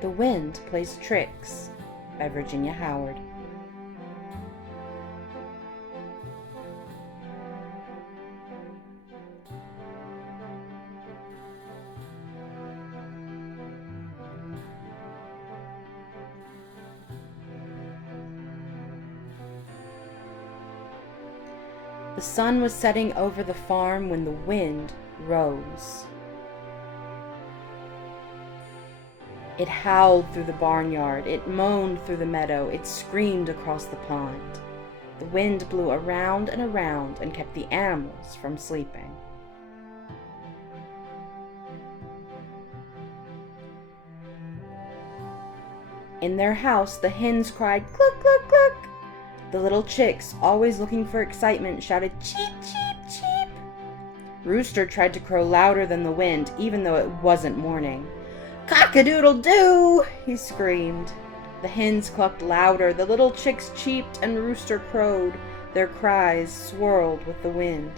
The Wind Plays Tricks by Virginia Howard. The sun was setting over the farm when the wind rose. It howled through the barnyard, it moaned through the meadow, it screamed across the pond. The wind blew around and around and kept the animals from sleeping. In their house, the hens cried, "Cluck, cluck, cluck." The little chicks, always looking for excitement, shouted, "Cheep, cheep, cheep." Rooster tried to crow louder than the wind, even though it wasn't morning. "Cock-a-doodle-doo!" he screamed. The hens clucked louder, the little chicks cheeped, and Rooster crowed. Their cries swirled with the wind.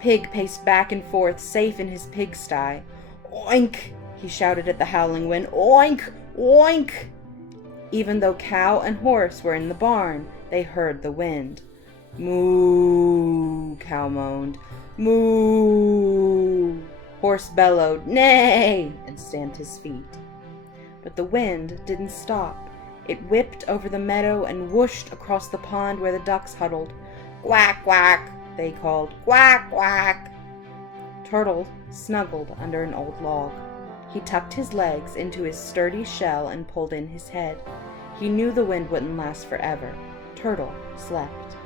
Pig paced back and forth, safe in his pigsty. "Oink!" he shouted at the howling wind. "Oink! Oink!" Even though cow and horse were in the barn, they heard the wind. "Moo!" cow moaned. "Moo!" Horse bellowed, "Neigh!" and stamped his feet. But the wind didn't stop. It whipped over the meadow and whooshed across the pond where the ducks huddled. "Quack, quack!" they called. "Quack, quack!" Turtle snuggled under an old log. He tucked his legs into his sturdy shell and pulled in his head. He knew the wind wouldn't last forever. Turtle slept.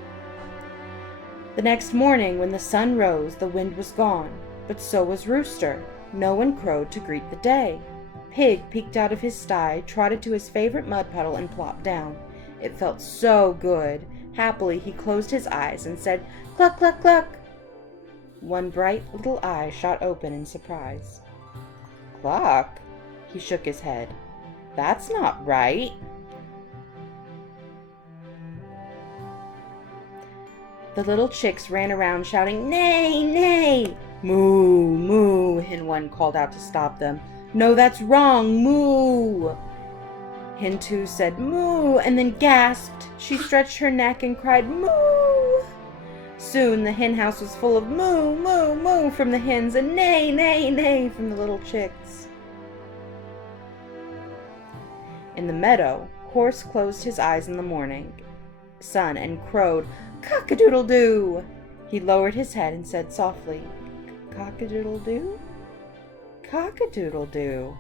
The next morning, when the sun rose, the wind was gone, but so was Rooster. No one crowed to greet the day. Pig peeked out of his sty, trotted to his favorite mud puddle, and plopped down. It felt so good. Happily, he closed his eyes and said, "Cluck, cluck, cluck." One bright little eye shot open in surprise. "Cluck?" He shook his head. "That's not right." The little chicks ran around shouting, "Neigh, neigh!" "Moo, moo," Hen 1 called out to stop them. "No, that's wrong, moo!" Hen 2 said moo and then gasped. She stretched her neck and cried moo. Soon the hen house was full of moo, moo, moo from the hens and neigh, neigh, neigh from the little chicks. In the meadow, Horse closed his eyes in the morning sun and crowed, "Cock-a-doodle-doo!" He lowered his head and said softly, "Cock-a-doodle-doo? Cock-a-doodle-doo."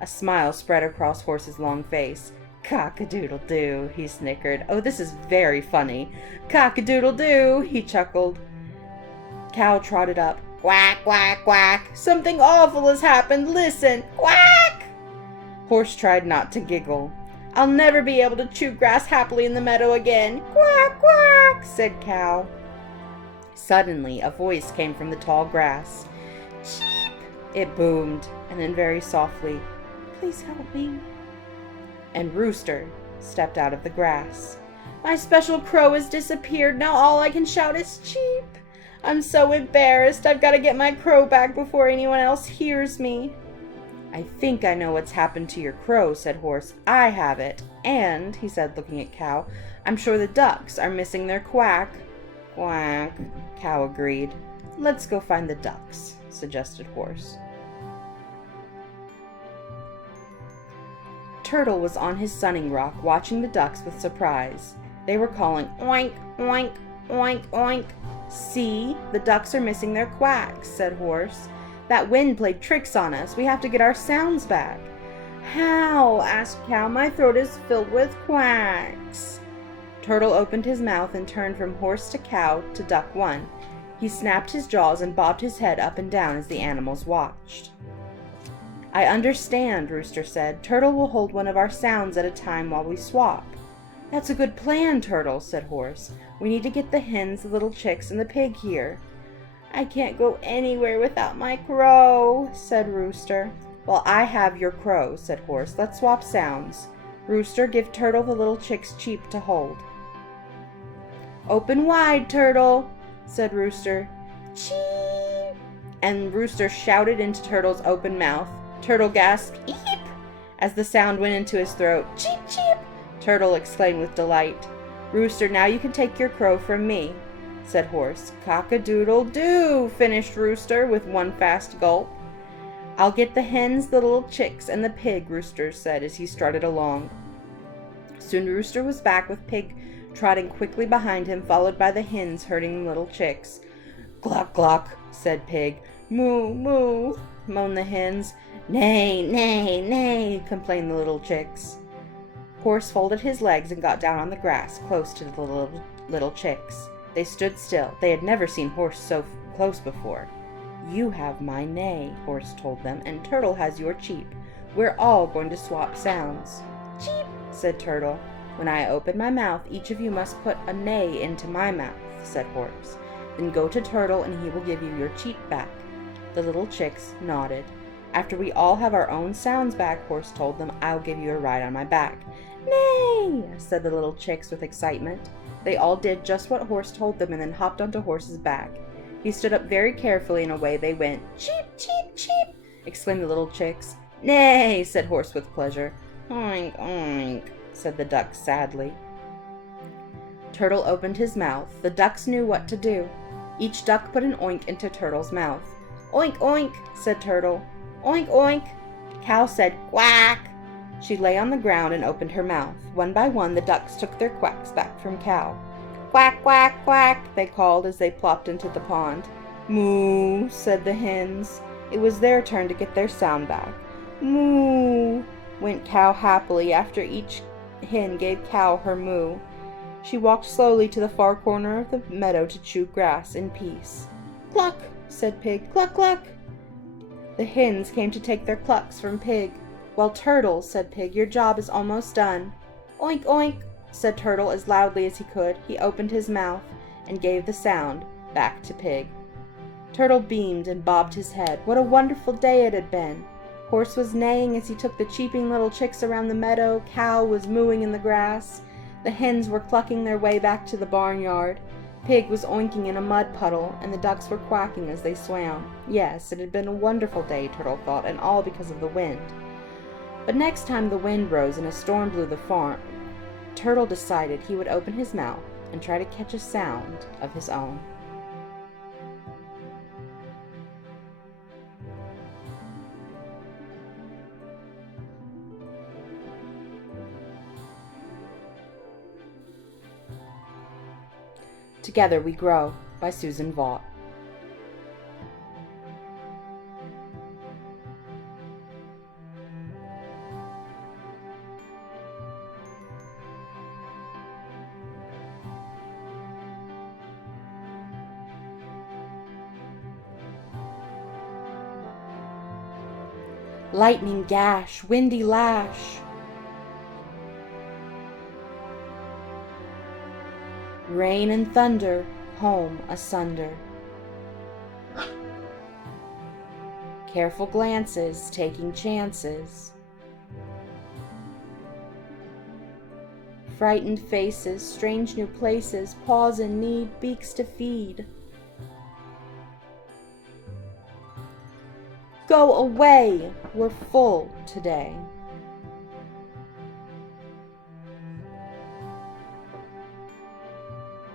A smile spread across Horse's long face. "Cock-a-doodle-doo," he snickered. "Oh, this is very funny. Cock-a-doodle-doo," he chuckled. Cow trotted up. "Quack, quack, quack! Something awful has happened. Listen! Quack!" Horse tried not to giggle. "I'll never be able to chew grass happily in the meadow again. Quack, quack," said Cow. Suddenly, a voice came from the tall grass. "Cheep!" it boomed, and then very softly, "Please help me." And Rooster stepped out of the grass. "My special crow has disappeared. Now all I can shout is cheep. I'm so embarrassed. I've got to get my crow back before anyone else hears me." "I think I know what's happened to your crow," said Horse. "I have it. And," he said, looking at Cow, "I'm sure the ducks are missing their quack." "Quack," Cow agreed. "Let's go find the ducks," suggested Horse. Turtle was on his sunning rock watching the ducks with surprise. They were calling, "Oink, oink, oink, oink." "See, the ducks are missing their quacks," said Horse. "That wind played tricks on us. We have to get our sounds back." "How?" asked Cow. "My throat is filled with quacks." Turtle opened his mouth and turned from Horse to Cow to Duck 1. He snapped his jaws and bobbed his head up and down as the animals watched. "I understand," Rooster said. "Turtle will hold one of our sounds at a time while we swap." "That's a good plan, Turtle," said Horse. "We need to get the hens, the little chicks, and the pig here." "I can't go anywhere without my crow," said Rooster. "Well, I have your crow," said Horse. "Let's swap sounds. Rooster, give Turtle the little chick's cheep to hold." "Open wide, Turtle," said Rooster. "Cheep!" and Rooster shouted into Turtle's open mouth. Turtle gasped, "Eep!" as the sound went into his throat. "Cheep, cheep!" Turtle exclaimed with delight. "Rooster, now you can take your crow from me," said Horse. "Cock-a-doodle-doo," finished Rooster with one fast gulp. "I'll get the hens, the little chicks, and the pig," Rooster said as he strutted along. Soon Rooster was back with Pig trotting quickly behind him, followed by the hens herding the little chicks. "Cluck, cluck," said Pig. "Moo, moo," moaned the hens. "Neigh, neigh, neigh," complained the little chicks. Horse folded his legs and got down on the grass close to the little chicks. They stood still. They had never seen Horse so close before. "You have my neigh," Horse told them, "and Turtle has your cheep. We're all going to swap sounds." "Cheep," said Turtle. "When I open my mouth, each of you must put a neigh into my mouth," said Horse. "Then go to Turtle and he will give you your cheep back." The little chicks nodded. "After we all have our own sounds back," Horse told them, "I'll give you a ride on my back." "Neigh!" said the little chicks with excitement. They all did just what Horse told them and then hopped onto Horse's back. He stood up very carefully and away they went. "Cheep, cheep, cheep!" exclaimed the little chicks. "Neigh!" said Horse with pleasure. "Oink, oink!" said the ducks sadly. Turtle opened his mouth. The ducks knew what to do. Each duck put an oink into Turtle's mouth. "Oink, oink!" said Turtle. "Oink, oink!" Cow said, "Quack!" She lay on the ground and opened her mouth. One by one, the ducks took their quacks back from Cow. "Quack, quack, quack!" they called as they plopped into the pond. "Moo!" said the hens. It was their turn to get their sound back. "Moo!" went Cow happily after each hen gave Cow her moo. She walked slowly to the far corner of the meadow to chew grass in peace. "Cluck!" said Pig. "Cluck, cluck!" The hens came to take their clucks from Pig. "Well, Turtle," said Pig, "your job is almost done." "Oink, oink!" said Turtle as loudly as he could. He opened his mouth and gave the sound back to Pig. Turtle beamed and bobbed his head. What a wonderful day it had been! Horse was neighing as he took the cheeping little chicks around the meadow. Cow was mooing in the grass. The hens were clucking their way back to the barnyard. Pig was oinking in a mud puddle, and the ducks were quacking as they swam. Yes, it had been a wonderful day, Turtle thought, and all because of the wind. But next time the wind rose and a storm blew the farm, Turtle decided he would open his mouth and try to catch a sound of his own. Together We Grow by Susan Vaught. Lightning gash, windy lash. Rain and thunder, home asunder. Careful glances, taking chances. Frightened faces, strange new places, paws in need, beaks to feed. Go away, we're full today.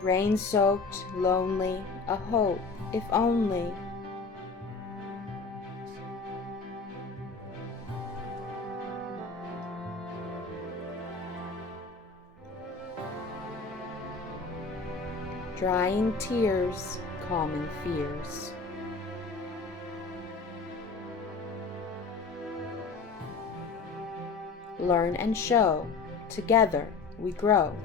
Rain-soaked, lonely, a hope, if only. Drying tears, calming fears. Learn and show, together we grow.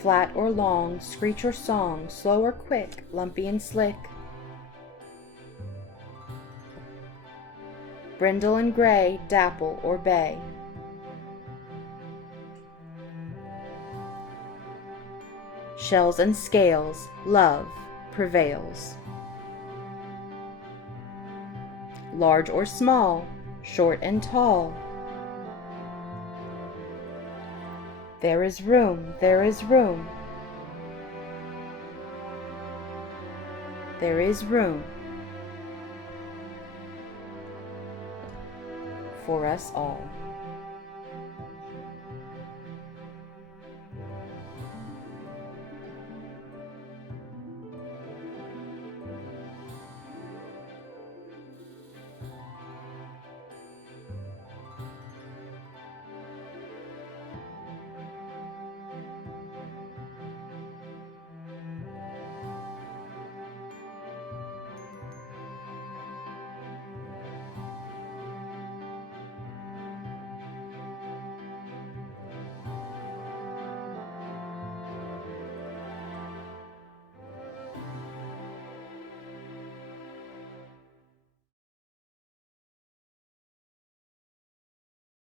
Flat or long, screech or song, slow or quick, lumpy and slick. Brindle and gray, dapple or bay. Shells and scales, love prevails. Large or small, short and tall. There is room, there is room. there is room for us all.